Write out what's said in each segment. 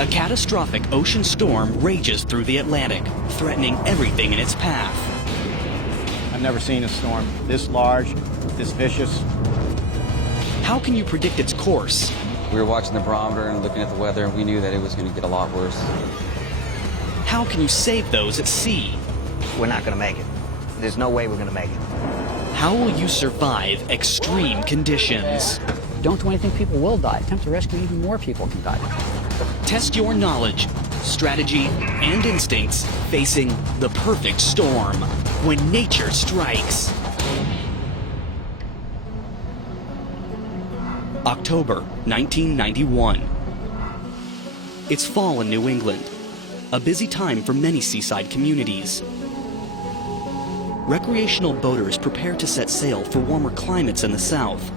A catastrophic ocean storm rages through the Atlantic, threatening everything in its path. I've never seen a storm this large, this vicious. How can you predict its course? We were watching the barometer and looking at the weather, and we knew that it was going to get a lot worse. How can you save those at sea? We're not going to make it. There's no way we're going to make it. How will you survive extreme conditions? Don't do anything, people will die. Attempt to rescue, even more people can die. Test your knowledge, strategy, and instincts facing the perfect storm when nature strikes. October 1991. It's fall in New England, a busy time for many seaside communities. Recreational boaters prepare to set sail for warmer climates in the south.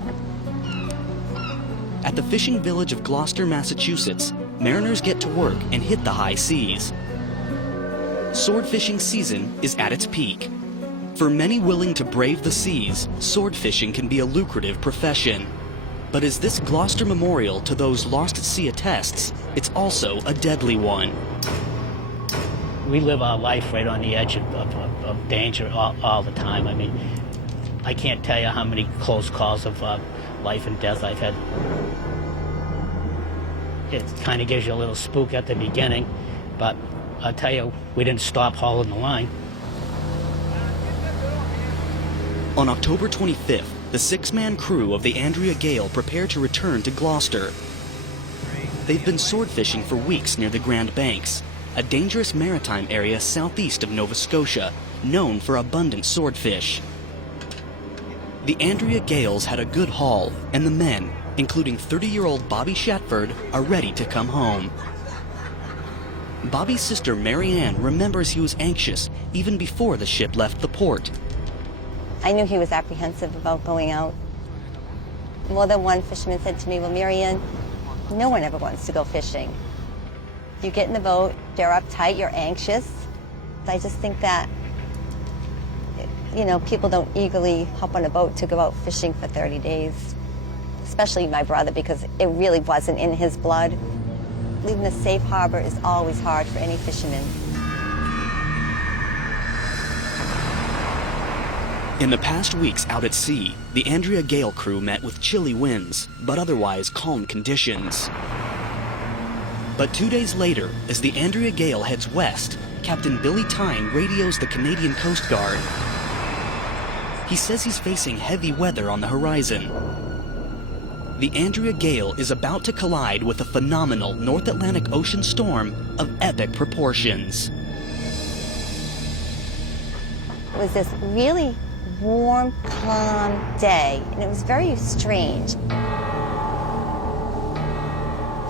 At the fishing village of Gloucester, Massachusetts, mariners get to work and hit the high seas. Sword fishing season is at its peak. For many willing to brave the seas, sword fishing can be a lucrative profession. But as this Gloucester memorial to those lost at sea attests, it's also a deadly one. We live our life right on the edge of danger all the time. I mean, I can't tell you how many close calls of life and death I've had. It kind of gives you a little spook at the beginning, but I'll tell you, we didn't stop hauling the line. On October 25th, the six-man crew of the Andrea Gale prepare to return to Gloucester. They've been sword fishing for weeks near the Grand Banks, a dangerous maritime area southeast of Nova Scotia, known for abundant swordfish. The Andrea Gales had a good haul, and the men, including 30-year-old Bobby Shatford, are ready to come home. Bobby's sister Mary Ann remembers he was anxious even before the ship left the port. I knew he was apprehensive about going out. More than one fisherman said to me, well, Mary Ann, no one ever wants to go fishing. You get in the boat, you're uptight, you're anxious. I just think that, you know, people don't eagerly hop on a boat to go out fishing for 30 days. Especially my brother, because it really wasn't in his blood. Leaving a safe harbor is always hard for any fisherman. In the past weeks out at sea, the Andrea Gale crew met with chilly winds, but otherwise calm conditions. But 2 days later, as the Andrea Gale heads west, Captain Billy Tyne radios the Canadian Coast Guard. He says he's facing heavy weather on the horizon. The Andrea Gale is about to collide with a phenomenal North Atlantic Ocean storm of epic proportions. It was this really warm, calm day, and it was very strange.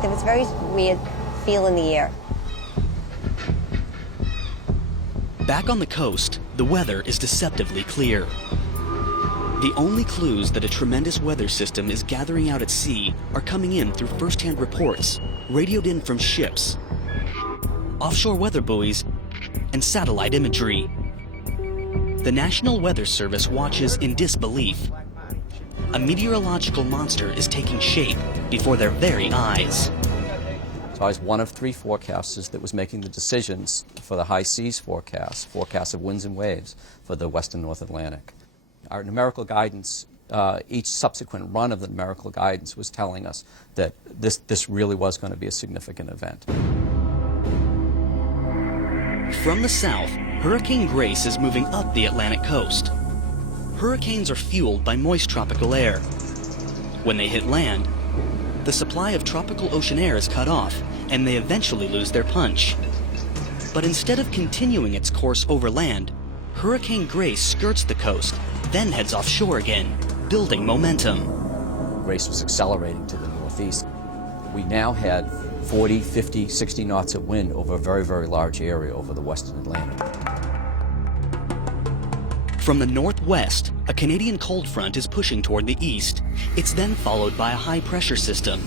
There was a very weird feel in the air. Back on the coast, the weather is deceptively clear. The only clues that a tremendous weather system is gathering out at sea are coming in through first-hand reports, radioed in from ships, offshore weather buoys, and satellite imagery. The National Weather Service watches in disbelief. A meteorological monster is taking shape before their very eyes. So I was one of three forecasters that was making the decisions for the high seas forecast of winds and waves for the western North Atlantic. Our numerical guidance, each subsequent run of the numerical guidance was telling us that this really was going to be a significant event. From the south, Hurricane Grace is moving up the Atlantic coast. Hurricanes are fueled by moist tropical air. When they hit land, the supply of tropical ocean air is cut off, and they eventually lose their punch. But instead of continuing its course over land, Hurricane Grace skirts the coast, then heads offshore again, building momentum. Grace was accelerating to the northeast. We now had 40, 50, 60 knots of wind over a very, very large area over the western Atlantic. From the northwest, a Canadian cold front is pushing toward the east. It's then followed by a high-pressure system.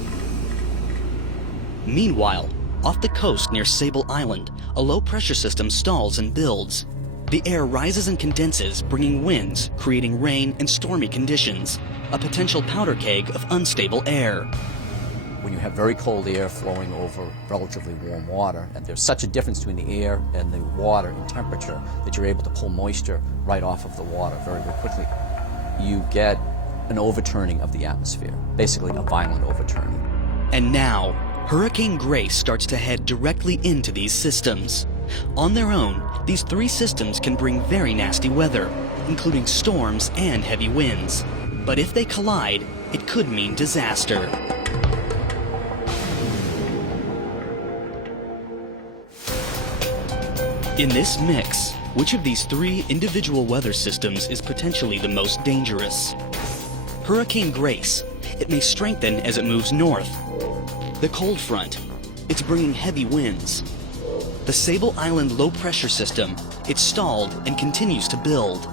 Meanwhile, off the coast near Sable Island, a low-pressure system stalls and builds. The air rises and condenses, bringing winds, creating rain and stormy conditions, a potential powder keg of unstable air. when you have very cold air flowing over relatively warm water, and there's such a difference between the air and the water in temperature that you're able to pull moisture right off of the water very, very quickly. You get an overturning of the atmosphere, basically a violent overturning. And now, Hurricane Grace starts to head directly into these systems. On their own, these three systems can bring very nasty weather, including storms and heavy winds. But if they collide, it could mean disaster. In this mix, which of these three individual weather systems is potentially the most dangerous? Hurricane Grace. It may strengthen as it moves north. The cold front. It's bringing heavy winds. The Sable Island low-pressure system. It's stalled and continues to build.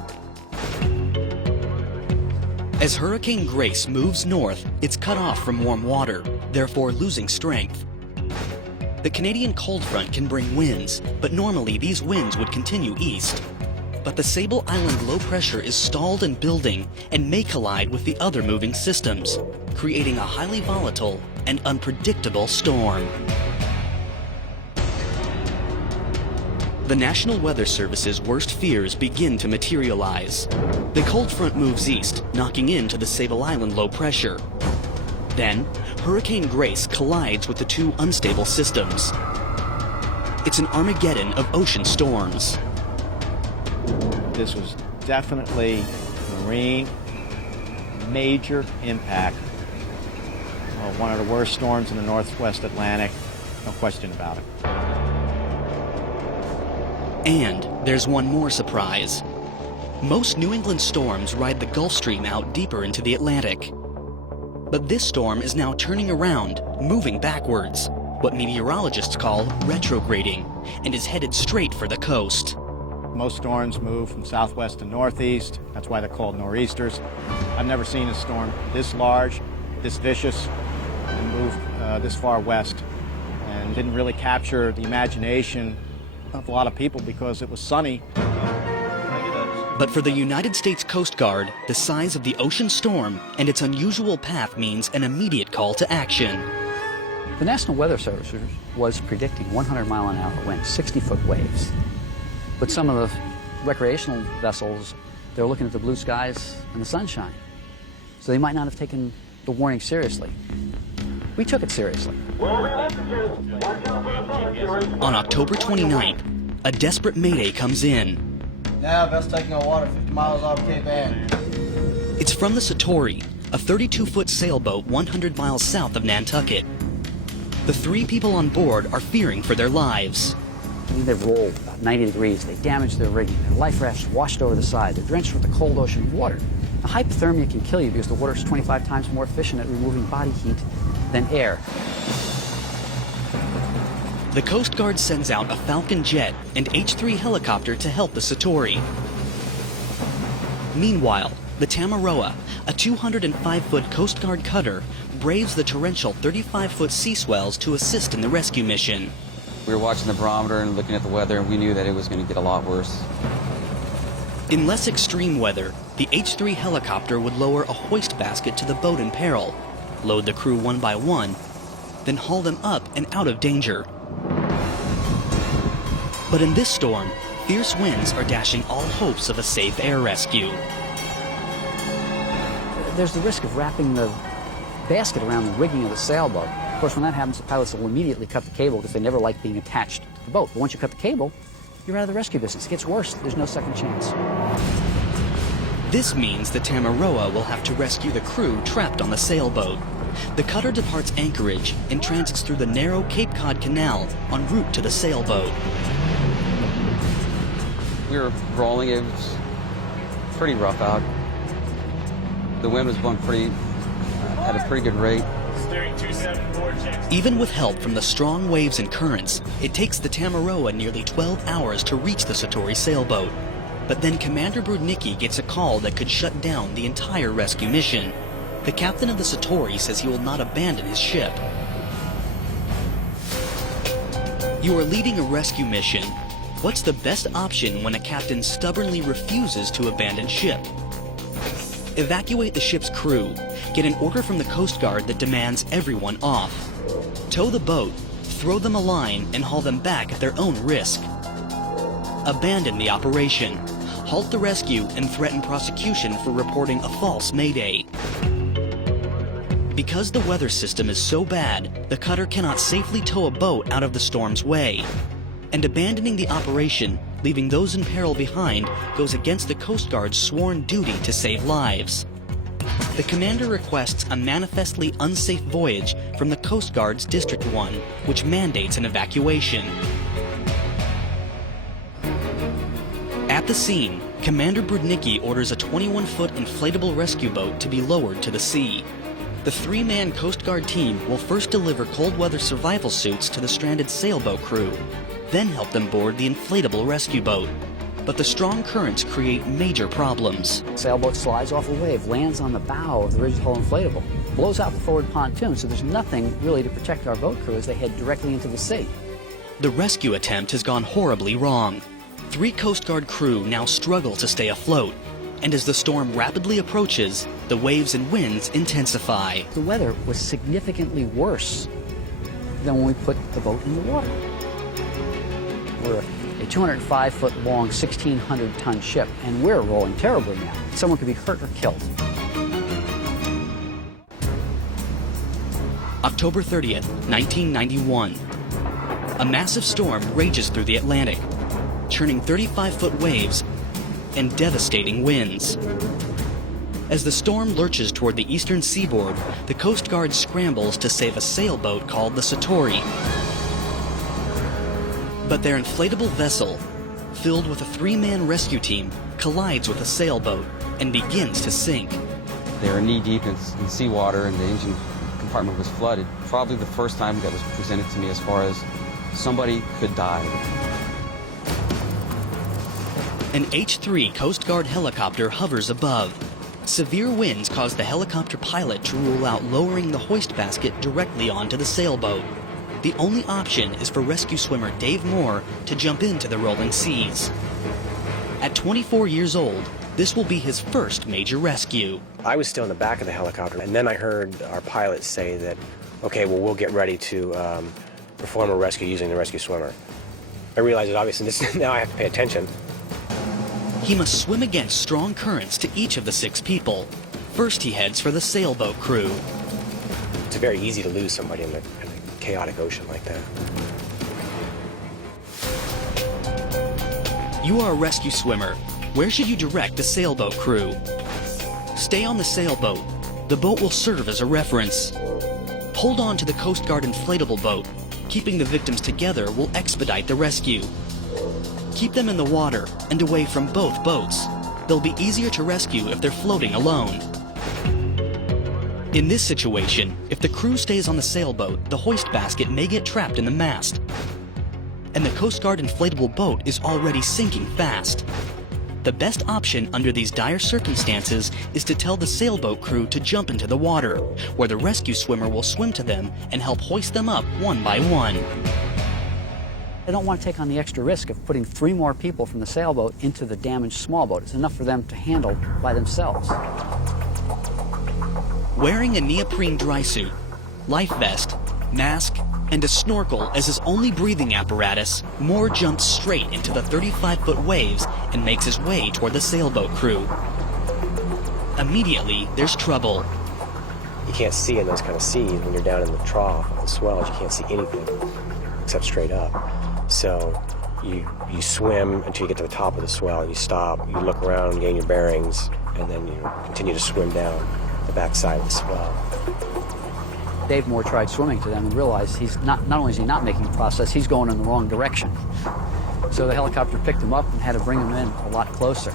As Hurricane Grace moves north, it's cut off from warm water, therefore losing strength. The Canadian cold front can bring winds, but normally these winds would continue east. But the Sable Island low pressure is stalled and building and may collide with the other moving systems, creating a highly volatile and unpredictable storm. The National Weather Service's worst fears begin to materialize. The cold front moves east, knocking into the Sable Island low pressure. Then, Hurricane Grace collides with the two unstable systems. It's an Armageddon of ocean storms. This was definitely marine, major impact. One of the worst storms in the Northwest Atlantic, no question about it. And there's one more surprise. Most New England storms ride the Gulf Stream out deeper into the Atlantic. But this storm is now turning around, moving backwards, what meteorologists call retrograding, and is headed straight for the coast. Most storms move from southwest to northeast. That's why they're called nor'easters. I've never seen a storm this large, this vicious, and move this far west. And didn't really capture the imagination of a lot of people because it was sunny. But for the United States Coast Guard, the size of the ocean storm and its unusual path means an immediate call to action. The National Weather Service was predicting 100-mile-an-hour winds, 60-foot waves. But some of the recreational vessels, they're looking at the blue skies and the sunshine. So they might not have taken the warning seriously. We took it seriously. On October 29th, a desperate mayday comes in. Now, best taking on water 50 miles off Cape Ann. It's from the Satori, a 32-foot sailboat 100 miles south of Nantucket. The three people on board are fearing for their lives. They've rolled about 90 degrees. They damaged their rigging. Their life rafts washed over the side. They're drenched with the cold ocean water. Now, hypothermia can kill you because the water is 25 times more efficient at removing body heat than air. The Coast Guard sends out a Falcon jet and H-3 helicopter to help the Satori. Meanwhile, the Tamaroa, a 205-foot Coast Guard cutter, braves the torrential 35-foot sea swells to assist in the rescue mission. We were watching the barometer and looking at the weather, and we knew that it was going to get a lot worse. In less extreme weather, the H-3 helicopter would lower a hoist basket to the boat in peril, load the crew one by one, then haul them up and out of danger. But in this storm, fierce winds are dashing all hopes of a safe air rescue. There's the risk of wrapping the basket around the rigging of the sailboat. Of course, when that happens, the pilots will immediately cut the cable because they never like being attached to the boat. But once you cut the cable, you're out of the rescue business. It gets worse. There's no second chance. This means the Tamaroa will have to rescue the crew trapped on the sailboat. The cutter departs Anchorage and transits through the narrow Cape Cod Canal en route to the sailboat. We were rolling. It was pretty rough out. The wind was blowing at a pretty good rate. Even with help from the strong waves and currents, it takes the Tamaroa nearly 12 hours to reach the Satori sailboat. But then Commander Brudnicki gets a call that could shut down the entire rescue mission. The captain of the Satori says he will not abandon his ship. You are leading a rescue mission. What's the best option when a captain stubbornly refuses to abandon ship? Evacuate the ship's crew. Get an order from the Coast Guard that demands everyone off. Tow the boat, throw them a line, and haul them back at their own risk. Abandon the operation, halt the rescue, and threaten prosecution for reporting a false mayday. Because the weather system is so bad, the cutter cannot safely tow a boat out of the storm's way. And abandoning the operation, leaving those in peril behind, goes against the Coast Guard's sworn duty to save lives. The commander requests a manifestly unsafe voyage from the Coast Guard's District 1, which mandates an evacuation. At the scene, Commander Brudnicki orders a 21-foot inflatable rescue boat to be lowered to the sea. The three-man Coast Guard team will first deliver cold weather survival suits to the stranded sailboat crew, then help them board the inflatable rescue boat. But the strong currents create major problems. The sailboat slides off a wave, lands on the bow of the rigid hull inflatable, blows out the forward pontoon, so there's nothing really to protect our boat crew as they head directly into the sea. The rescue attempt has gone horribly wrong. 3 Coast Guard crew now struggle to stay afloat, and as the storm rapidly approaches, the waves and winds intensify. The weather was significantly worse than when we put the boat in the water. We're a 205-foot long, 1,600-ton ship, and we're rolling terribly now. Someone could be hurt or killed. October 30th, 1991. A massive storm rages through the Atlantic, churning 35-foot waves and devastating winds. As the storm lurches toward the eastern seaboard, the Coast Guard scrambles to save a sailboat called the Satori. But their inflatable vessel, filled with a 3-man rescue team, collides with a sailboat and begins to sink. They were knee-deep in seawater, and the engine compartment was flooded. Probably the first time that was presented to me as far as somebody could die. An H-3 Coast Guard helicopter hovers above. Severe winds cause the helicopter pilot to rule out lowering the hoist basket directly onto the sailboat. The only option is for rescue swimmer Dave Moore to jump into the rolling seas. At 24 years old, this will be his first major rescue. I was still in the back of the helicopter, and then I heard our pilot say that, okay, well, we'll get ready to perform a rescue using the rescue swimmer. I realized that obviously now I have to pay attention. He must swim against strong currents to each of the 6 people. First, he heads for the sailboat crew. It's very easy to lose somebody in a chaotic ocean like that. You are a rescue swimmer. Where should you direct the sailboat crew? Stay on the sailboat. The boat will serve as a reference. Hold on to the Coast Guard inflatable boat. Keeping the victims together will expedite the rescue. Keep them in the water and away from both boats. They'll be easier to rescue if they're floating alone. In this situation, if the crew stays on the sailboat, the hoist basket may get trapped in the mast. And the Coast Guard inflatable boat is already sinking fast. The best option under these dire circumstances is to tell the sailboat crew to jump into the water, where the rescue swimmer will swim to them and help hoist them up one by one. They don't want to take on the extra risk of putting 3 more people from the sailboat into the damaged small boat. It's enough for them to handle by themselves. Wearing a neoprene dry suit, life vest, mask, and a snorkel as his only breathing apparatus, Moore jumps straight into the 35-foot waves and makes his way toward the sailboat crew. Immediately, there's trouble. You can't see in those kind of seas when you're down in the trough of the swells. You can't see anything except straight up. So you swim until you get to the top of the swell, and you stop, you look around and gain your bearings, and then you continue to swim down the backside of the swell. Dave Moore tried swimming to them and realized he's not only is he not making the process, he's going in the wrong direction. So the helicopter picked him up and had to bring him in a lot closer.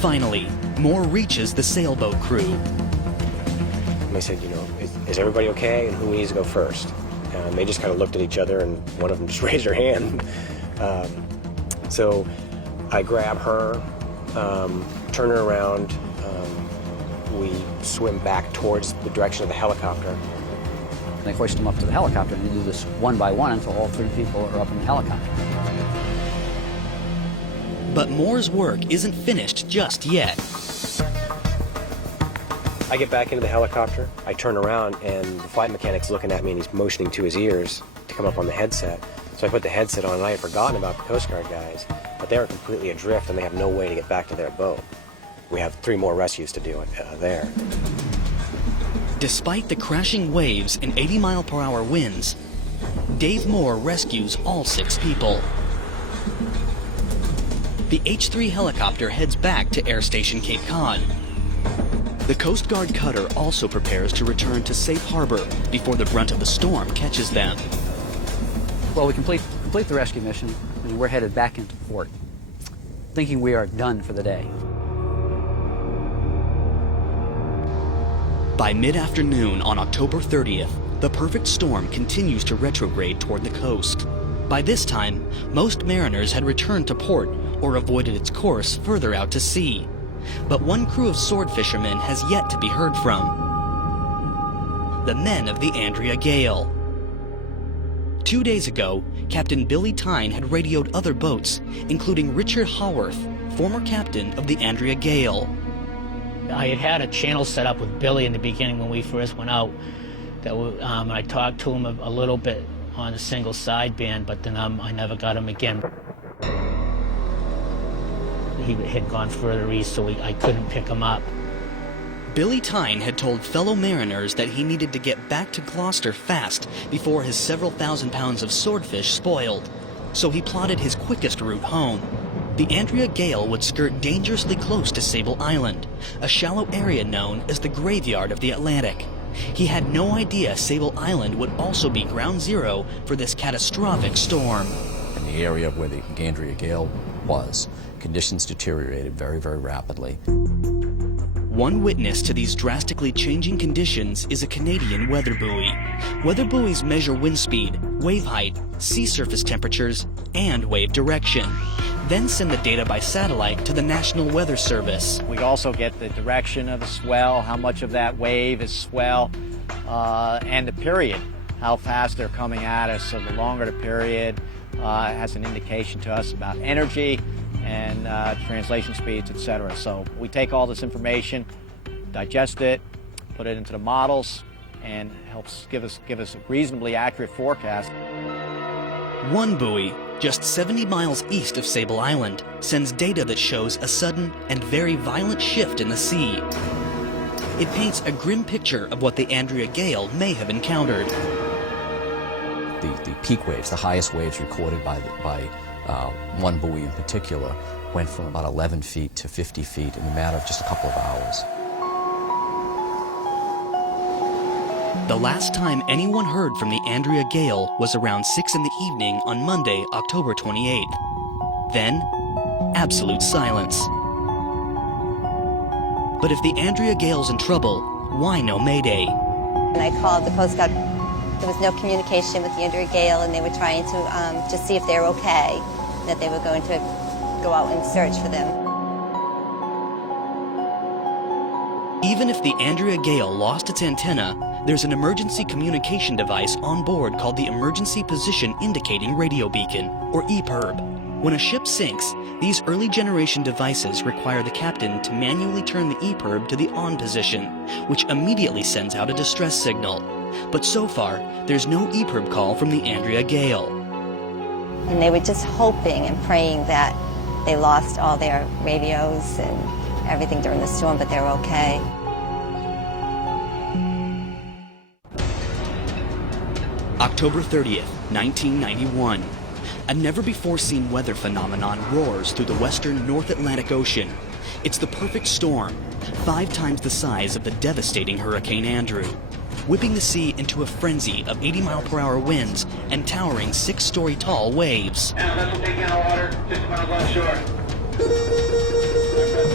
Finally, Moore reaches the sailboat crew. And they said, is everybody okay, and who needs to go first? And they just kind of looked at each other, and one of them just raised her hand. So I grab her, turn her around. We swim back towards the direction of the helicopter. And they hoist them up to the helicopter, and they do this one by one until all 3 people are up in the helicopter. But Moore's work isn't finished just yet. I get back into the helicopter, I turn around, and the flight mechanic's looking at me and he's motioning to his ears to come up on the headset. So I put the headset on and I had forgotten about the Coast Guard guys, but they were completely adrift and they have no way to get back to their boat. We have 3 more rescues to do there. Despite the crashing waves and 80-mile-per-hour winds, Dave Moore rescues all 6 people. The H-3 helicopter heads back to Air Station Cape Cod. The Coast Guard cutter also prepares to return to safe harbor before the brunt of the storm catches them. Well, we complete the rescue mission, and we're headed back into port, thinking we are done for the day. By mid-afternoon on October 30th, the perfect storm continues to retrograde toward the coast. By this time, most mariners had returned to port or avoided its course further out to sea. But one crew of sword fishermen has yet to be heard from. The men of the Andrea Gale. 2 days ago, Captain Billy Tyne had radioed other boats, including Richard Haworth, former captain of the Andrea Gale. I had a channel set up with Billy in the beginning when we first went out. I talked to him a little bit on a single sideband, but then I never got him again. He had gone further east, so I couldn't pick him up. Billy Tyne had told fellow mariners that he needed to get back to Gloucester fast before his several thousand pounds of swordfish spoiled. So he plotted his quickest route home. The Andrea Gale would skirt dangerously close to Sable Island, a shallow area known as the graveyard of the Atlantic. He had no idea Sable Island would also be ground zero for this catastrophic storm. In the area where the Andrea Gale was, conditions deteriorated very, very rapidly. One witness to these drastically changing conditions is a Canadian weather buoy. Weather buoys measure wind speed, wave height, sea surface temperatures, and wave direction. Then send the data by satellite to the National Weather Service. We also get the direction of the swell, how much of that wave is swell, and the period, how fast they're coming at us. So the longer the period has an indication to us about energy and translation speeds, etc. So we take all this information, digest it, put it into the models, and helps give us a reasonably accurate forecast. One buoy, just 70 miles east of Sable Island, sends data that shows a sudden and very violent shift in the sea. It paints a grim picture of what the Andrea Gale may have encountered. The peak waves, the highest waves recorded by one buoy in particular, went from about 11 feet to 50 feet in a matter of just a couple of hours. The last time anyone heard from the Andrea Gale was around 6 in the evening on Monday, October 28th. Then, absolute silence. But if the Andrea Gale's in trouble, why no Mayday? And I called the Coast Guard. There was no communication with the Andrea Gale, and they were trying to just see if they were okay, that they were going to go out and search for them. Even if the Andrea Gale lost its antenna, there's an emergency communication device on board called the Emergency Position Indicating Radio Beacon, or EPIRB. When a ship sinks, these early generation devices require the captain to manually turn the EPIRB to the on position, which immediately sends out a distress signal. But so far, there's no EPIRB call from the Andrea Gale. And they were just hoping and praying that they lost all their radios and everything during the storm, but they were okay. October 30th, 1991. A never-before-seen weather phenomenon roars through the western North Atlantic Ocean. It's the perfect storm, 5 times the size of the devastating Hurricane Andrew, whipping the sea into a frenzy of 80-mile-per-hour winds and towering 6-story tall waves. Now, vessel taking out water, 50 miles offshore.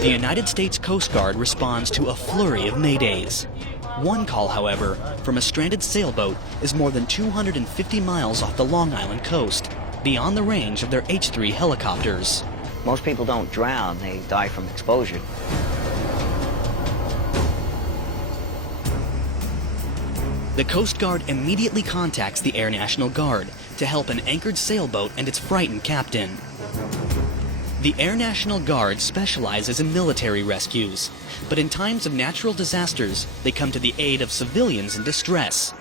The United States Coast Guard responds to a flurry of maydays. One call, however, from a stranded sailboat is more than 250 miles off the Long Island coast, beyond the range of their H-3 helicopters. Most people don't drown, they die from exposure. The Coast Guard immediately contacts the Air National Guard to help an anchored sailboat and its frightened captain. The Air National Guard specializes in military rescues, but in times of natural disasters, they come to the aid of civilians in distress.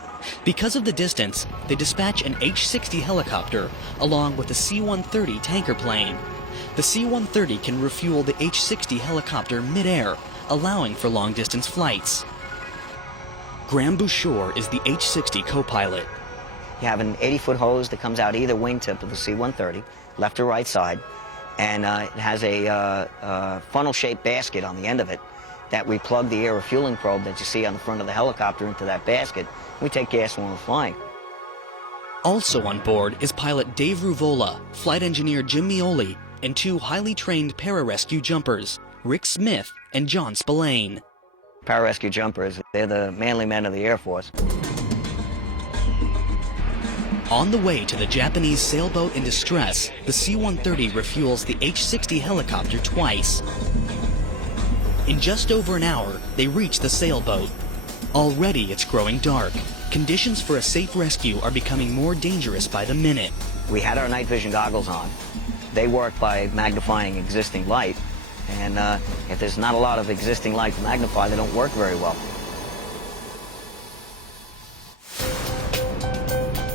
Because of the distance, they dispatch an H-60 helicopter along with a C-130 tanker plane. The C-130 can refuel the H-60 helicopter mid-air, allowing for long-distance flights. Graham Bouchard is the H-60 co-pilot. You have an 80-foot hose that comes out either wingtip of the C-130, left or right side, and it has a funnel-shaped basket on the end of it that we plug the air refueling probe that you see on the front of the helicopter into that basket. We take gas when we're flying. Also on board is pilot Dave Ruvola, flight engineer Jim Mioli, and two highly trained pararescue jumpers, Rick Smith and John Spillane. Pararescue jumpers, they're the manly men of the Air Force. On the way to the Japanese sailboat in distress, the C-130 refuels the H-60 helicopter twice. In just over an hour, they reach the sailboat. Already it's growing dark. Conditions for a safe rescue are becoming more dangerous by the minute. We had our night vision goggles on. They work by magnifying existing light, and if there's not a lot of existing light to magnify, they don't work very well.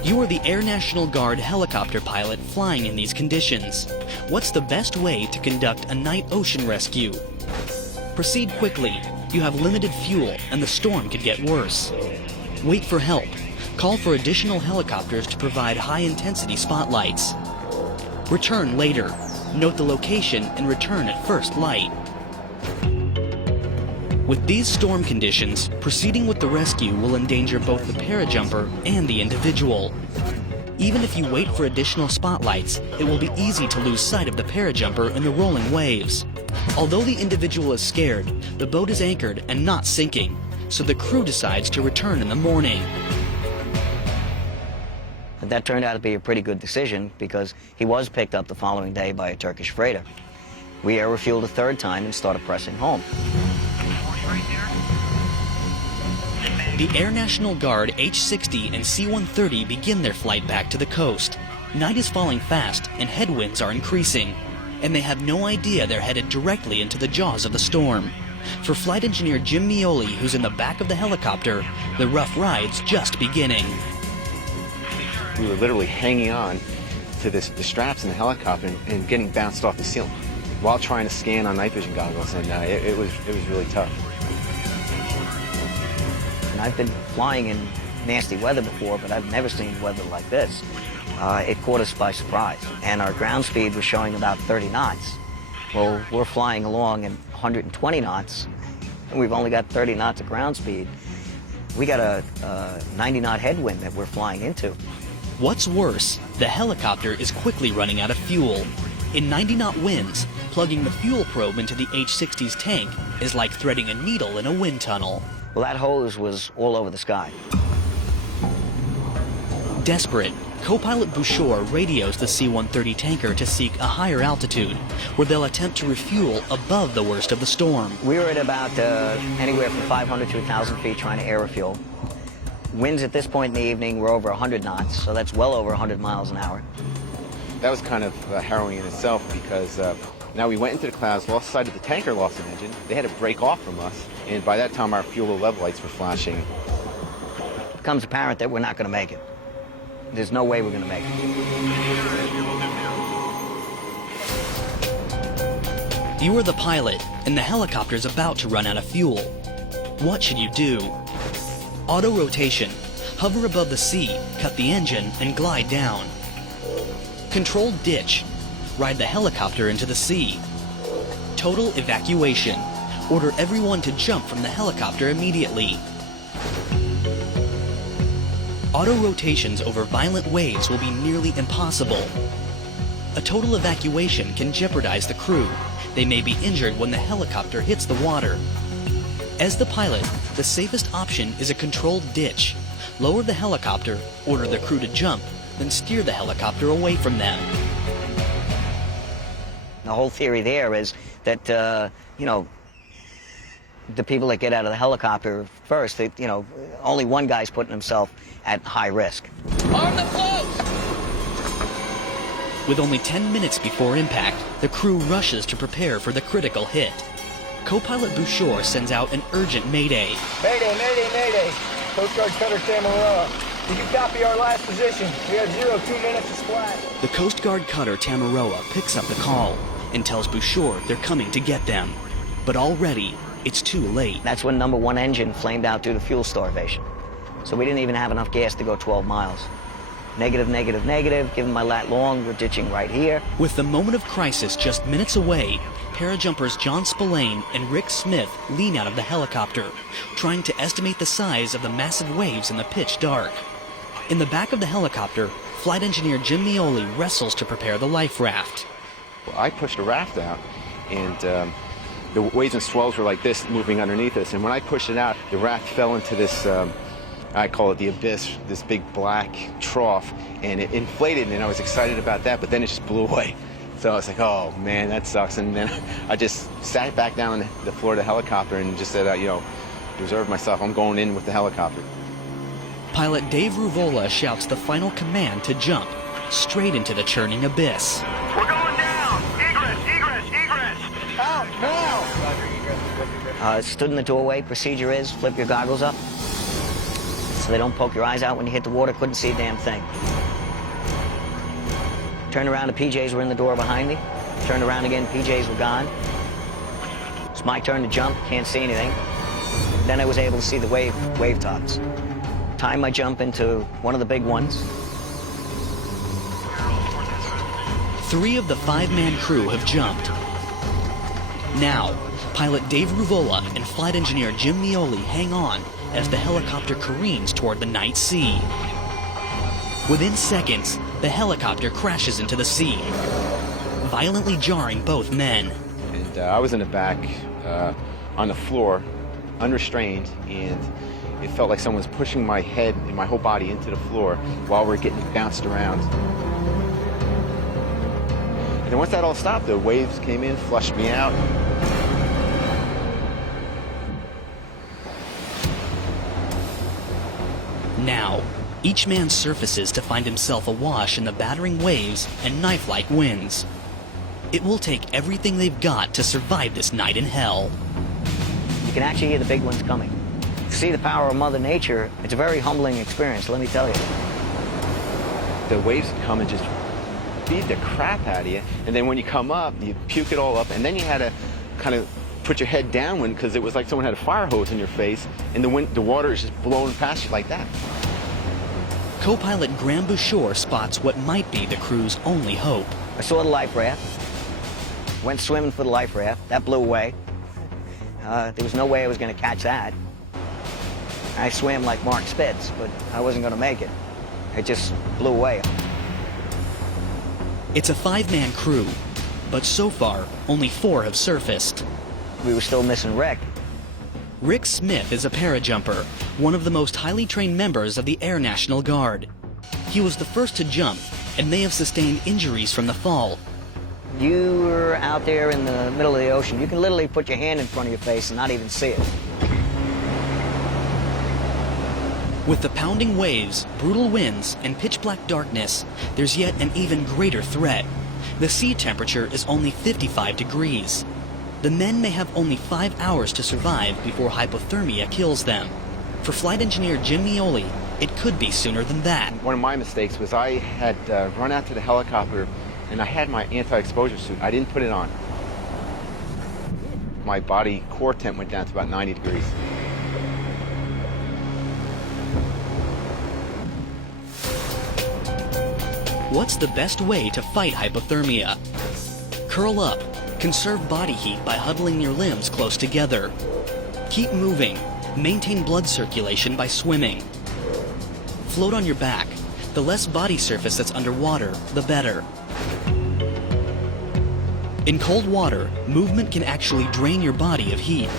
You are the Air National Guard helicopter pilot flying in these conditions. What's the best way to conduct a night ocean rescue? Proceed quickly. You have limited fuel and the storm could get worse. Wait for help. Call for additional helicopters to provide high-intensity spotlights. Return later. Note the location and return at first light. With these storm conditions, proceeding with the rescue will endanger both the parajumper and the individual. Even if you wait for additional spotlights, it will be easy to lose sight of the parajumper in the rolling waves. Although the individual is scared, the boat is anchored and not sinking, so the crew decides to return in the morning. That turned out to be a pretty good decision because he was picked up the following day by a Turkish freighter. We air refueled a third time and started pressing home. The Air National Guard H-60 and C-130 begin their flight back to the coast. Night is falling fast and headwinds are increasing, and they have no idea they're headed directly into the jaws of the storm. For flight engineer Jim Mioli, who's in the back of the helicopter, the rough ride's just beginning. We were literally hanging on to the straps in the helicopter and getting bounced off the ceiling while trying to scan on night vision goggles, and it was really tough. And I've been flying in nasty weather before, but I've never seen weather like this. It caught us by surprise, and our ground speed was showing about 30 knots. Well, we're flying along at 120 knots, and we've only got 30 knots of ground speed. We got a 90-knot headwind that we're flying into. What's worse, the helicopter is quickly running out of fuel. In 90-knot winds, plugging the fuel probe into the H-60's tank is like threading a needle in a wind tunnel. Well, that hose was all over the sky. Desperate, co-pilot Bouchard radios the C-130 tanker to seek a higher altitude, where they'll attempt to refuel above the worst of the storm. We were at about anywhere from 500 to 1,000 feet trying to air refuel. Winds at this point in the evening were over 100 knots, so that's well over 100 miles an hour. That was kind of harrowing in itself because now we went into the clouds, lost sight of the tanker, lost an engine. They had to break off from us, and by that time our fuel level lights were flashing. It becomes apparent that we're not going to make it. There's no way we're going to make it. You are the pilot, and the helicopter's about to run out of fuel. What should you do? Auto-rotation. Hover above the sea, cut the engine, and glide down. Controlled ditch. Ride the helicopter into the sea. Total evacuation. Order everyone to jump from the helicopter immediately. Auto-rotations over violent waves will be nearly impossible. A total evacuation can jeopardize the crew. They may be injured when the helicopter hits the water. As the pilot, the safest option is a controlled ditch. Lower the helicopter, order the crew to jump, then steer the helicopter away from them. The whole theory there is that, you know, the people that get out of the helicopter first, they, you know, only one guy's putting himself at high risk. Arm the floats! With only 10 minutes before impact, the crew rushes to prepare for the critical hit. Co-pilot Bouchard sends out an urgent mayday. Mayday, mayday, mayday. Coast Guard cutter Tamaroa. Did you copy our last position? We have 2 minutes to splat. The Coast Guard cutter Tamaroa picks up the call and tells Bouchard they're coming to get them. But already, it's too late. That's when number 1 engine flamed out due to fuel starvation. So we didn't even have enough gas to go 12 miles. Negative, negative, negative. Given my lat long, we're ditching right here. With the moment of crisis just minutes away, parajumpers John Spillane and Rick Smith lean out of the helicopter, trying to estimate the size of the massive waves in the pitch dark. In the back of the helicopter, flight engineer Jim Mioli wrestles to prepare the life raft. I pushed a raft out, and the waves and swells were like this, moving underneath us. And when I pushed it out, the raft fell into this, I call it the abyss, this big black trough, and it inflated, and I was excited about that, but then it just blew away. So I was like, oh man, that sucks. And then I just sat back down on the floor of the helicopter and just said, reserve myself, I'm going in with the helicopter. Pilot Dave Ruvola shouts the final command to jump straight into the churning abyss. We're going down! Egress, egress, egress! Out now! Stood in the doorway. Procedure is flip your goggles up so they don't poke your eyes out when you hit the water. Couldn't see a damn thing. Turned around, the PJs were in the door behind me. Turned around again, PJs were gone. It's my turn to jump, can't see anything. Then I was able to see the wave tops. Time my jump into one of the big ones. 3 of the 5-man crew have jumped. Now, pilot Dave Ruvola and flight engineer Jim Mioli hang on as the helicopter careens toward the night sea. Within seconds, the helicopter crashes into the sea, violently jarring both men. And I was in the back on the floor, unrestrained, and it felt like someone was pushing my head and my whole body into the floor while we're getting bounced around. And then once that all stopped, the waves came in, flushed me out. Now, each man surfaces to find himself awash in the battering waves and knife-like winds. It will take everything they've got to survive this night in hell. You can actually hear the big ones coming. To see the power of Mother Nature, it's a very humbling experience, let me tell you. The waves come and just beat the crap out of you, and then when you come up, you puke it all up, and then you had to kind of put your head downwind because it was like someone had a fire hose in your face, and the water is just blowing past you like that. Co-pilot Graham Bouchard spots what might be the crew's only hope. I saw the life raft, went swimming for the life raft, that blew away. There was no way I was going to catch that. I swam like Mark Spitz, but I wasn't going to make it. It just blew away. It's a 5-man crew, but so far, only 4 have surfaced. We were still missing Rick. Rick Smith is a parajumper, one of the most highly trained members of the Air National Guard. He was the first to jump and may have sustained injuries from the fall. You were out there in the middle of the ocean. You can literally put your hand in front of your face and not even see it. With the pounding waves, brutal winds, and pitch-black darkness, there's yet an even greater threat. The sea temperature is only 55 degrees. The men may have only 5 hours to survive before hypothermia kills them. For flight engineer Jim Mioli, it could be sooner than that. One of my mistakes was I had run out to the helicopter and I had my anti-exposure suit. I didn't put it on. My body core temp went down to about 90 degrees. What's the best way to fight hypothermia? Curl up. Conserve body heat by huddling your limbs close together. Keep moving. Maintain blood circulation by swimming. Float on your back. The less body surface that's underwater, the better. In cold water, movement can actually drain your body of heat,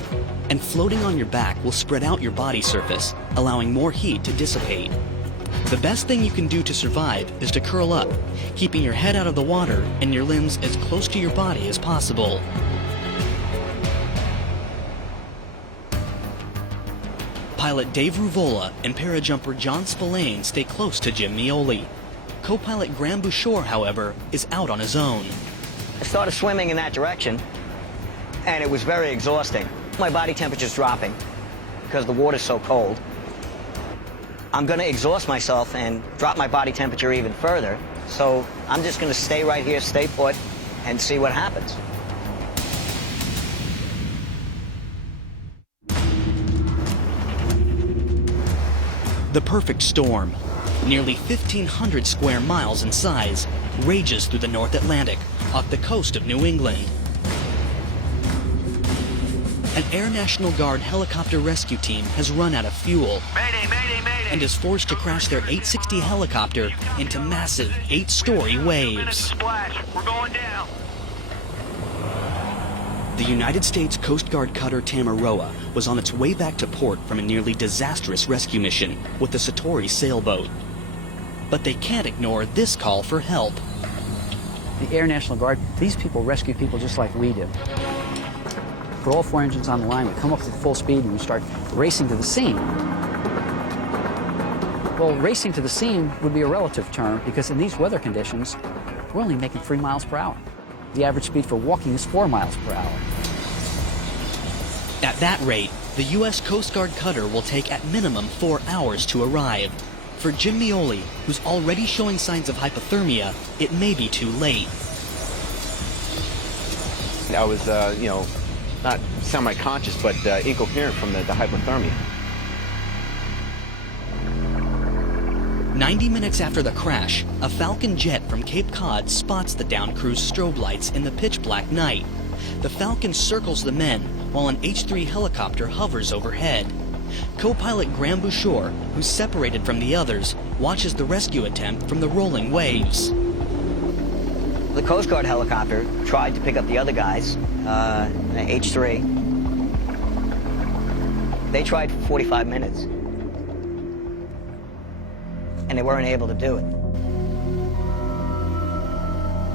and floating on your back will spread out your body surface, allowing more heat to dissipate. The best thing you can do to survive is to curl up, keeping your head out of the water and your limbs as close to your body as possible. Pilot Dave Ruvola and parajumper John Spillane stay close to Jim Mioli. Co-pilot Graham Bouchard, however, is out on his own. I started swimming in that direction, and it was very exhausting. My body temperature's dropping because the water's so cold. I'm going to exhaust myself and drop my body temperature even further, so I'm just going to stay right here, stay put, and see what happens. The perfect storm, nearly 1,500 square miles in size, rages through the North Atlantic off the coast of New England. An Air National Guard helicopter rescue team has run out of fuel and is forced to crash their 860 helicopter into massive 8-story waves. Splash. We're going down. The United States Coast Guard cutter Tamaroa was on its way back to port from a nearly disastrous rescue mission with the Satori sailboat. But they can't ignore this call for help. The Air National Guard, these people rescue people just like we do. Put all 4 engines on the line, we come up to full speed and we start racing to the scene. Well, racing to the scene would be a relative term because in these weather conditions, we're only making 3 miles per hour. The average speed for walking is 4 miles per hour. At that rate, the U.S. Coast Guard cutter will take at minimum 4 hours to arrive. For Jim Mioli, who's already showing signs of hypothermia, it may be too late. I was, not semi-conscious, but incoherent from the hypothermia. 90 minutes after the crash, a Falcon jet from Cape Cod spots the downed crew's strobe lights in the pitch-black night. The Falcon circles the men, while an H-3 helicopter hovers overhead. Co-pilot Graham Bouchard, who's separated from the others, watches the rescue attempt from the rolling waves. The Coast Guard helicopter tried to pick up the other guys, H-3. They tried for 45 minutes, and they weren't able to do it.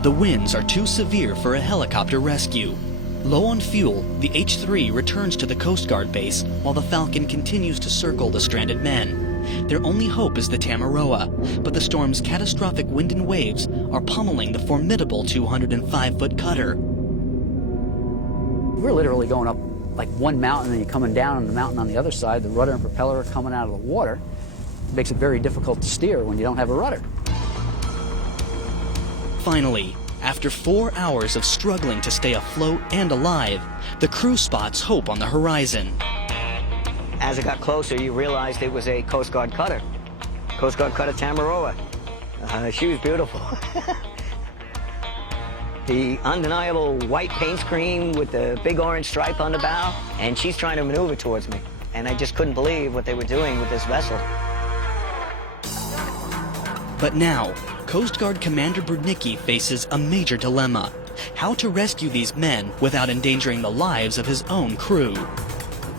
The winds are too severe for a helicopter rescue. Low on fuel, the H-3 returns to the Coast Guard base while the Falcon continues to circle the stranded men. Their only hope is the Tamaroa, but the storm's catastrophic wind and waves are pummeling the formidable 205-foot cutter. We're literally going up like one mountain and you're coming down on the mountain on the other side. The rudder and propeller are coming out of the water. It makes it very difficult to steer when you don't have a rudder. Finally, after 4 hours of struggling to stay afloat and alive, the crew spots hope on the horizon. As it got closer, you realized it was a Coast Guard cutter. Coast Guard cutter Tamaroa. She was beautiful. The undeniable white paint screen with the big orange stripe on the bow, and she's trying to maneuver towards me. And I just couldn't believe what they were doing with this vessel. But now, Coast Guard Commander Brudnicki faces a major dilemma: how to rescue these men without endangering the lives of his own crew.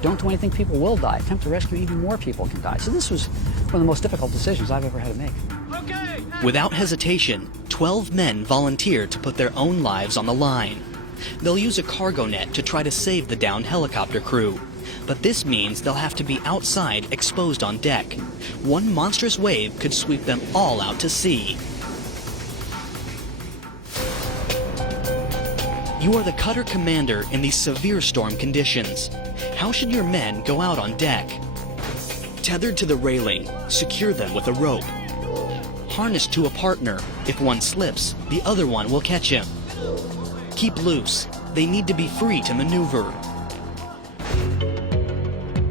Don't do anything, people will die. Attempt to rescue, even more people can die. So this was one of the most difficult decisions I've ever had to make. Okay. Without hesitation, 12 men volunteered to put their own lives on the line. They'll use a cargo net to try to save the downed helicopter crew. But this means they'll have to be outside, exposed on deck. One monstrous wave could sweep them all out to sea. You are the cutter commander in these severe storm conditions. How should your men go out on deck? Tethered to the railing, secure them with a rope. Harnessed to a partner. If one slips, the other one will catch him. Keep loose. They need to be free to maneuver.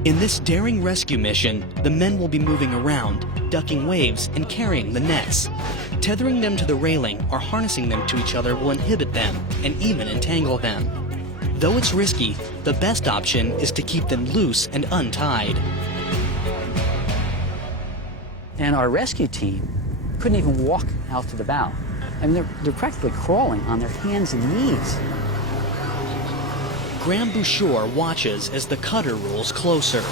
In this daring rescue mission, the men will be moving around, ducking waves and carrying the nets. Tethering them to the railing or harnessing them to each other will inhibit them and even entangle them. Though it's risky, the best option is to keep them loose and untied. And our rescue team couldn't even walk out to the bow. I mean, they're practically crawling on their hands and knees. Graham Bouchard watches as the cutter rolls closer.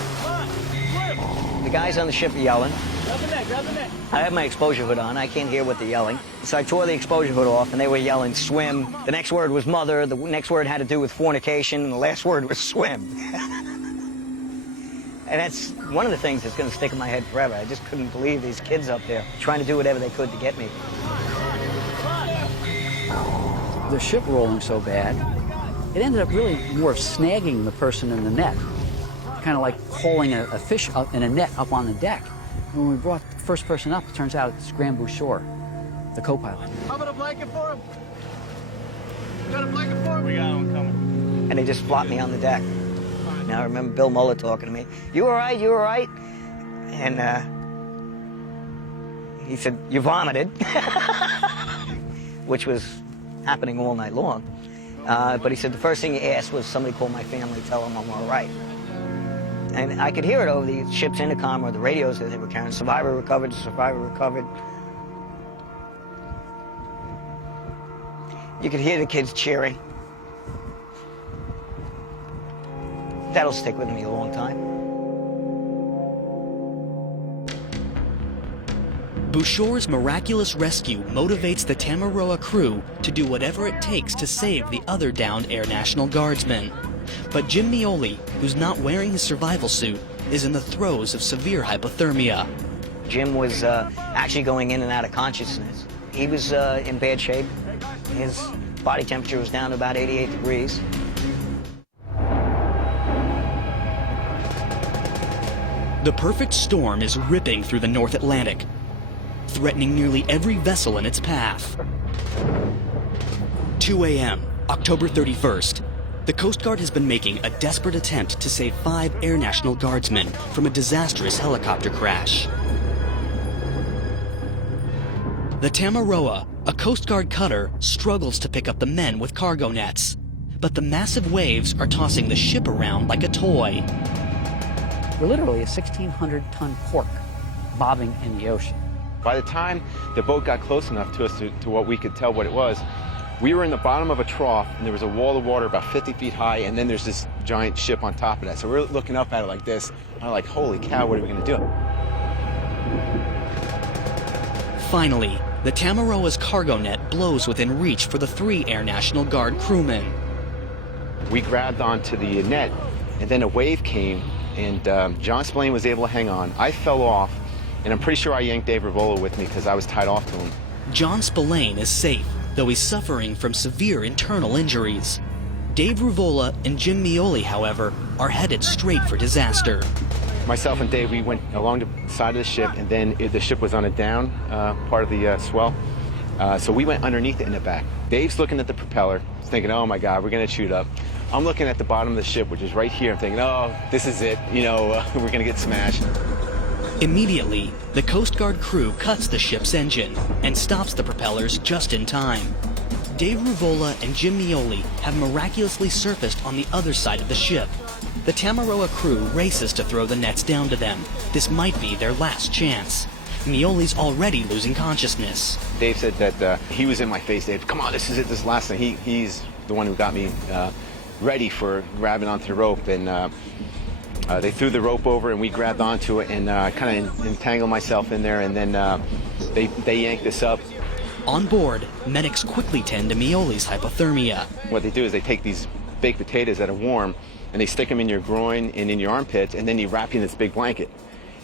The guys on the ship are yelling. Grab the net, grab the net. I have my exposure hood on. I can't hear what they're yelling. So I tore the exposure hood off, and they were yelling, swim. The next word was mother. The next word had to do with fornication, and the last word was swim. And that's one of the things that's going to stick in my head forever. I just couldn't believe these kids up there trying to do whatever they could to get me. The ship rolling so bad, it ended up really more of snagging the person in the net, kind of like hauling a fish up in a net up on the deck. And when we brought the first person up, it turns out it's Graham Bouchard, the co-pilot. How about a blanket for him? Got a blanket for him? We got one coming. And they just flopped me on the deck. Now I remember Bill Muller talking to me. You all right? You all right? And he said, you vomited, which was happening all night long. But he said the first thing he asked was somebody call my family, tell them I'm all right. And I could hear it over the ship's intercom or the radios that they were carrying. Survivor recovered, survivor recovered. You could hear the kids cheering. That'll stick with me a long time. Bouchard's miraculous rescue motivates the Tamaroa crew to do whatever it takes to save the other downed Air National Guardsmen. But Jim Mioli, who's not wearing his survival suit, is in the throes of severe hypothermia. Jim was actually going in and out of consciousness. He was in bad shape. His body temperature was down to about 88 degrees. The perfect storm is ripping through the North Atlantic, threatening nearly every vessel in its path. 2 a.m., October 31st. The Coast Guard has been making a desperate attempt to save 5 Air National Guardsmen from a disastrous helicopter crash. The Tamaroa, a Coast Guard cutter, struggles to pick up the men with cargo nets. But the massive waves are tossing the ship around like a toy. We're literally a 1,600-ton cork bobbing in the ocean. By the time the boat got close enough to us to what we could tell what it was, we were in the bottom of a trough, and there was a wall of water about 50 feet high, and then there's this giant ship on top of that. So we're looking up at it like this. I'm like, holy cow, what are we going to do? Finally, the Tamaroa's cargo net blows within reach for the 3 Air National Guard crewmen. We grabbed onto the net, and then a wave came, and John Spillane was able to hang on. I fell off, and I'm pretty sure I yanked Dave Rivola with me because I was tied off to him. John Spillane is safe, though he's suffering from severe internal injuries. Dave Rivola and Jim Mioli, however, are headed straight for disaster. Myself and Dave, we went along the side of the ship, and then the ship was on a down part of the swell. So we went underneath it in the back. Dave's looking at the propeller, thinking, oh my God, we're gonna shoot up. I'm looking at the bottom of the ship, which is right here. I'm thinking, oh, this is it. You know, we're gonna get smashed. Immediately, the Coast Guard crew cuts the ship's engine and stops the propellers just in time. Dave Rivola and Jim Mioli have miraculously surfaced on the other side of the ship. The Tamaroa crew races to throw the nets down to them. This might be their last chance. Mioli's already losing consciousness. Dave said that he was in my face. Dave, come on, this is it, this is the last thing. He's the one who got me ready for grabbing onto the rope, and they threw the rope over, and we grabbed onto it and kind of entangled myself in there, and then they yanked us up. On board, medics quickly tend to Mioli's hypothermia. What they do is they take these baked potatoes that are warm, and they stick them in your groin and in your armpits, and then you wrap you in this big blanket,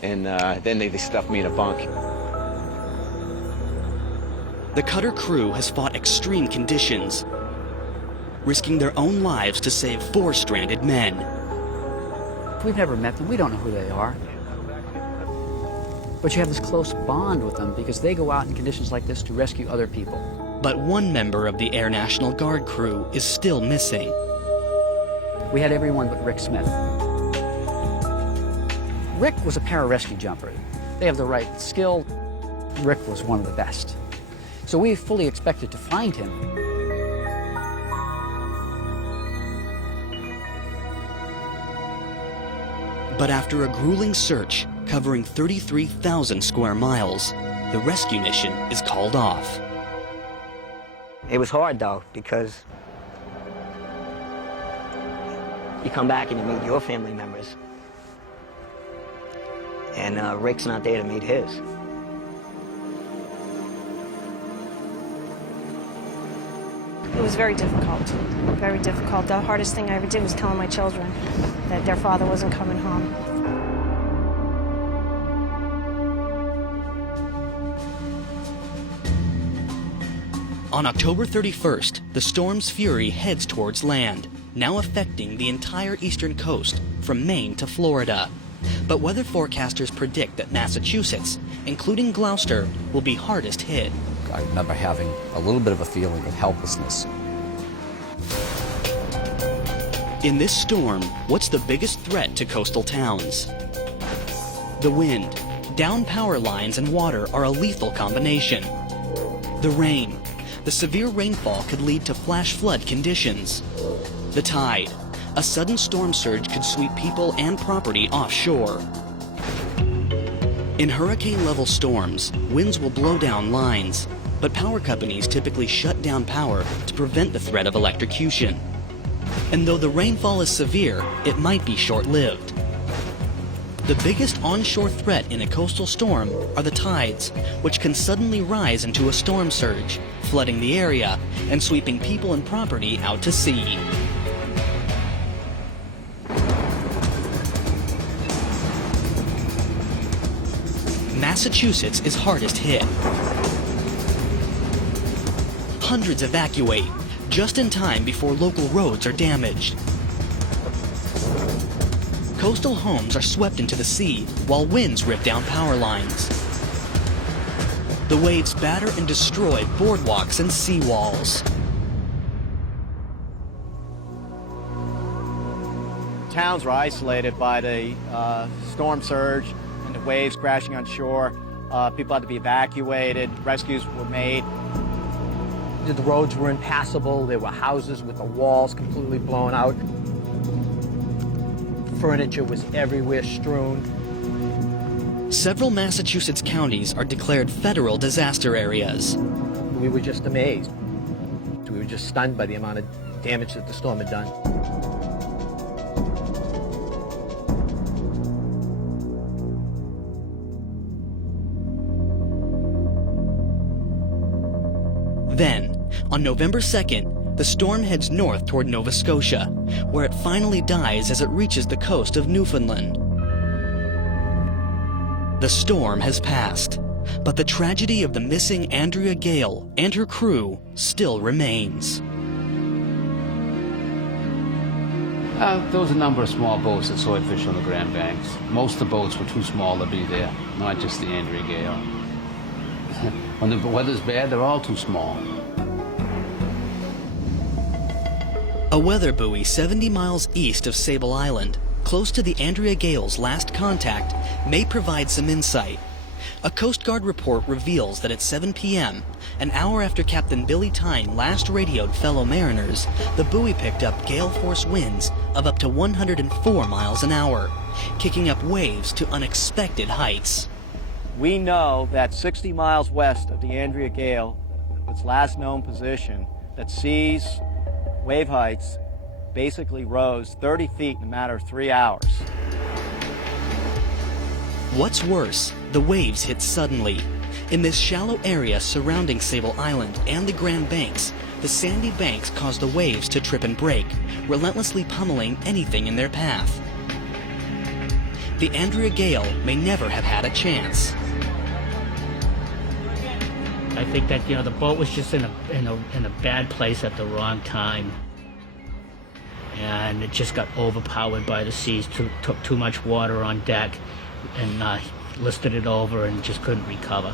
and then they stuff me in a bunk. The cutter crew has fought extreme conditions, risking their own lives to save 4 stranded men. We've never met them. We don't know who they are. But you have this close bond with them because they go out in conditions like this to rescue other people. But one member of the Air National Guard crew is still missing. We had everyone but Rick Smith. Rick was a pararescue jumper. They have the right skill. Rick was one of the best. So we fully expected to find him. But after a grueling search covering 33,000 square miles, the rescue mission is called off. It was hard, though, because you come back and you meet your family members, and Rick's not there to meet his. It was very difficult, very difficult. The hardest thing I ever did was telling my children that their father wasn't coming home. On October 31st, the storm's fury heads towards land, now affecting the entire eastern coast, from Maine to Florida. But weather forecasters predict that Massachusetts, including Gloucester, will be hardest hit. I remember having a little bit of a feeling of helplessness. In this storm, what's the biggest threat to coastal towns? The wind. Downed power lines and water are a lethal combination. The rain. The severe rainfall could lead to flash flood conditions. The tide. A sudden storm surge could sweep people and property offshore. In hurricane-level storms, winds will blow down lines, but power companies typically shut down power to prevent the threat of electrocution. And though the rainfall is severe, it might be short-lived. The biggest onshore threat in a coastal storm are the tides, which can suddenly rise into a storm surge, flooding the area and sweeping people and property out to sea. Massachusetts is hardest hit. Hundreds evacuate, just in time before local roads are damaged. Coastal homes are swept into the sea while winds rip down power lines. The waves batter and destroy boardwalks and seawalls. Towns were isolated by the storm surge and the waves crashing on shore. People had to be evacuated. Rescues were made. The roads were impassable. There were houses with the walls completely blown out. Furniture was everywhere strewn. Several Massachusetts counties are declared federal disaster areas. We were just amazed. We were just stunned by the amount of damage that the storm had done. Then, on November 2nd, the storm heads north toward Nova Scotia, where it finally dies as it reaches the coast of Newfoundland. The storm has passed, but the tragedy of the missing Andrea Gale and her crew still remains. There was a number of small boats that saw fish on the Grand Banks. Most of the boats were too small to be there, not just the Andrea Gale. When the weather's bad, they're all too small. A weather buoy 70 miles east of Sable Island, close to the Andrea Gale's last contact, may provide some insight. A Coast Guard report reveals that at 7 p.m., an hour after Captain Billy Tyne last radioed fellow mariners, the buoy picked up gale force winds of up to 104 miles an hour, kicking up waves to unexpected heights. We know that 60 miles west of the Andrea Gale, its last known position, that seas, wave heights, basically rose 30 feet in a matter of 3 hours. What's worse, the waves hit suddenly. In this shallow area surrounding Sable Island and the Grand Banks, the sandy banks cause the waves to trip and break, relentlessly pummeling anything in their path. The Andrea Gale may never have had a chance. I think that, the boat was just in a bad place at the wrong time. And it just got overpowered by the seas, took too much water on deck, and listed it over and just couldn't recover.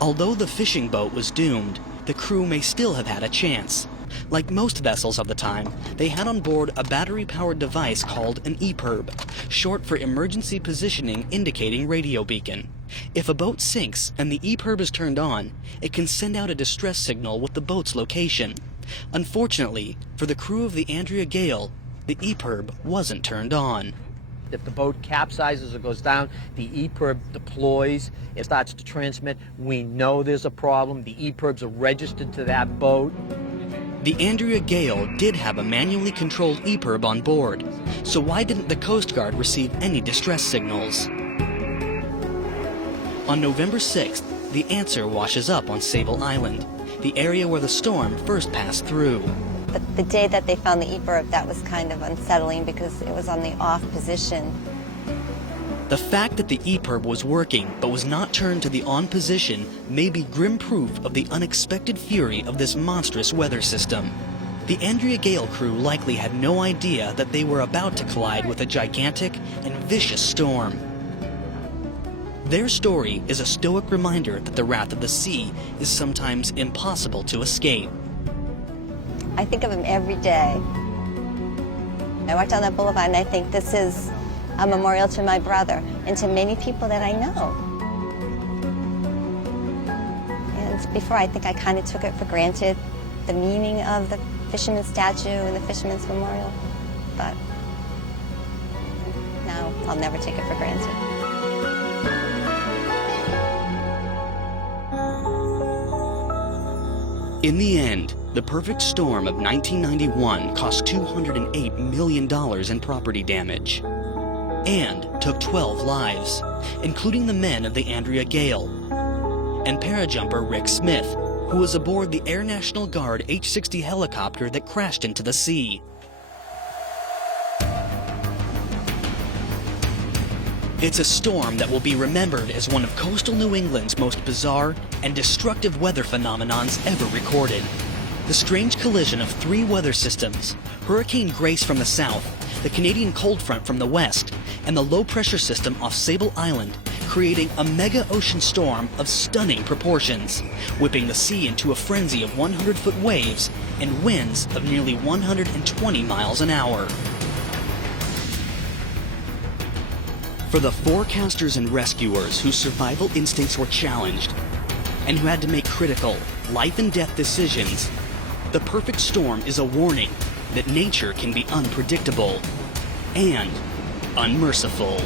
Although the fishing boat was doomed, the crew may still have had a chance. Like most vessels of the time, they had on board a battery-powered device called an EPIRB, short for Emergency Positioning Indicating Radio Beacon. If a boat sinks and the EPIRB is turned on, it can send out a distress signal with the boat's location. Unfortunately, for the crew of the Andrea Gale, the EPIRB wasn't turned on. If the boat capsizes or goes down, the EPIRB deploys. It starts to transmit. We know there's a problem. The EPIRBs are registered to that boat. The Andrea Gale did have a manually controlled EPIRB on board, so why didn't the Coast Guard receive any distress signals? On November 6th, the answer washes up on Sable Island, the area where the storm first passed through. But the day that they found the EPIRB, that was kind of unsettling because it was on the off position. The fact that the EPIRB was working but was not turned to the on position may be grim proof of the unexpected fury of this monstrous weather system. The Andrea Gale crew likely had no idea that they were about to collide with a gigantic and vicious storm. Their story is a stoic reminder that the wrath of the sea is sometimes impossible to escape. I think of him every day. I walk down that boulevard and I think this is a memorial to my brother and to many people that I know. And before, I think I kind of took it for granted, the meaning of the fisherman's statue and the fisherman's memorial. But now I'll never take it for granted. In the end, the perfect storm of 1991 cost $208 million in property damage and took 12 lives, including the men of the Andrea Gale and parajumper Rick Smith, who was aboard the Air National Guard H-60 helicopter that crashed into the sea. It's a storm that will be remembered as one of coastal New England's most bizarre and destructive weather phenomenons ever recorded. The strange collision of three weather systems, Hurricane Grace from the south, the Canadian cold front from the west, and the low-pressure system off Sable Island, creating a mega ocean storm of stunning proportions, whipping the sea into a frenzy of 100-foot waves and winds of nearly 120 miles an hour. For the forecasters and rescuers whose survival instincts were challenged and who had to make critical, life-and-death decisions, the perfect storm is a warning that nature can be unpredictable and unmerciful.